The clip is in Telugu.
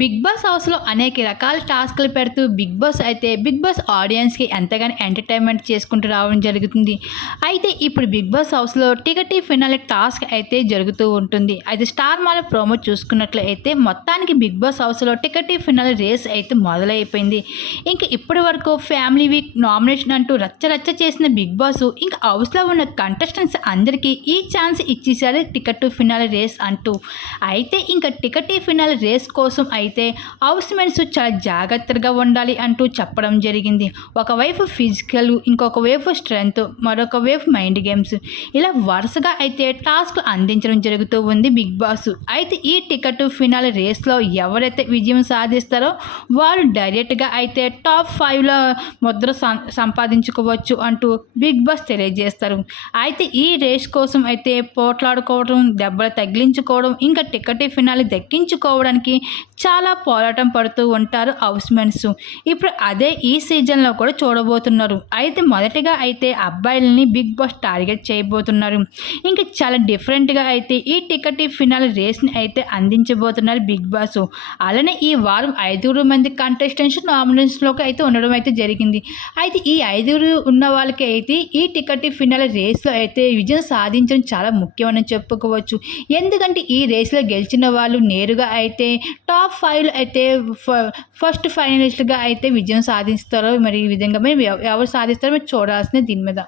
బిగ్ బాస్ హౌస్లో అనేక రకాల టాస్క్లు పెడుతూ బిగ్ బాస్ అయితే బిగ్ బాస్ ఆడియన్స్కి ఎంతగానో ఎంటర్టైన్మెంట్ చేసుకుంటూ రావడం జరుగుతుంది. అయితే ఇప్పుడు బిగ్ బాస్ హౌస్లో టికెట్ ఫినాలి టాస్క్ అయితే జరుగుతూ ఉంటుంది. అయితే స్టార్ మాల ప్రోమో చూసుకున్నట్లయితే మొత్తానికి బిగ్ బాస్ హౌస్లో టికెట్ ఫినాలి రేస్ అయితే మొదలైపోయింది. ఇంకా ఇప్పటి వరకు ఫ్యామిలీ వీక్ నామినేషన్ అంటూ రచ్చ రచ్చ చేసిన బిగ్ బాస్ ఇంకా హౌస్లో ఉన్న కంటెస్టెంట్స్ అందరికీ ఈ ఛాన్స్ ఇచ్చేసారు టికెట్ ఫినాలి రేస్ అంటూ. అయితే ఇంకా టికెట్ ఫినాలి రేస్ కోసం అయితే హౌస్ మేట్స్ చాలా జాగ్రత్తగా ఉండాలి అంటూ చెప్పడం జరిగింది. ఒకవైపు ఫిజికల్ ఇంకొక వైపు స్ట్రెంగ్త్ మరొక వైపు మైండ్ గేమ్స్. ఇలా వరుసగా అయితే టాస్క్ అందించడం జరుగుతూ ఉంది బిగ్ బాస్. అయితే ఈ టికెట్ ఫినాల్ రేస్లో ఎవరైతే విజయం సాధిస్తారో వారు డైరెక్ట్గా అయితే టాప్ ఫైవ్లో ముద్ర సం- సంపాదించుకోవచ్చు అంటూ బిగ్ బాస్ తెలియజేస్తారు. అయితే ఈ రేస్ కోసం అయితే పోట్లాడుకోవడం దెబ్బలు తగిలించుకోవడం ఇంకా టికెట్ ఫినాలి దక్కించుకోవడానికి చాలా చాలా పోరాటం పడుతూ ఉంటారు హౌస్మెన్స్ ఇప్పుడు అదే ఈ సీజన్లో కూడా చూడబోతున్నారు. అయితే మొదటిగా అయితే అబ్బాయిలని బిగ్ బాస్ టార్గెట్ చేయబోతున్నారు. ఇంకా చాలా డిఫరెంట్గా అయితే ఈ టికెట్ ఫినాల్ రేస్ని అయితే అందించబోతున్నారు బిగ్ బాస్. అలానే ఈ వారం ఐదుగురు మంది కంటెస్టెంట్స్ నామినేషన్లోకి అయితే ఉండడం అయితే జరిగింది. అయితే ఈ ఐదుగురు ఉన్న వాళ్ళకి అయితే ఈ టికెట్ ఫినాల్ రేస్లో అయితే విజయం సాధించడం చాలా ముఖ్యమని చెప్పుకోవచ్చు. ఎందుకంటే ఈ రేస్లో గెలిచిన వాళ్ళు నేరుగా అయితే టాప్ ఫైవ్ అయితే ఫ- ఫస్ట్ ఫైనలిస్ట్గా అయితే విజయం సాధిస్తారో మరి ఈ విధంగా మరి ఎవరు సాధిస్తారో మీరు చూడాల్సిందే దీని మీద.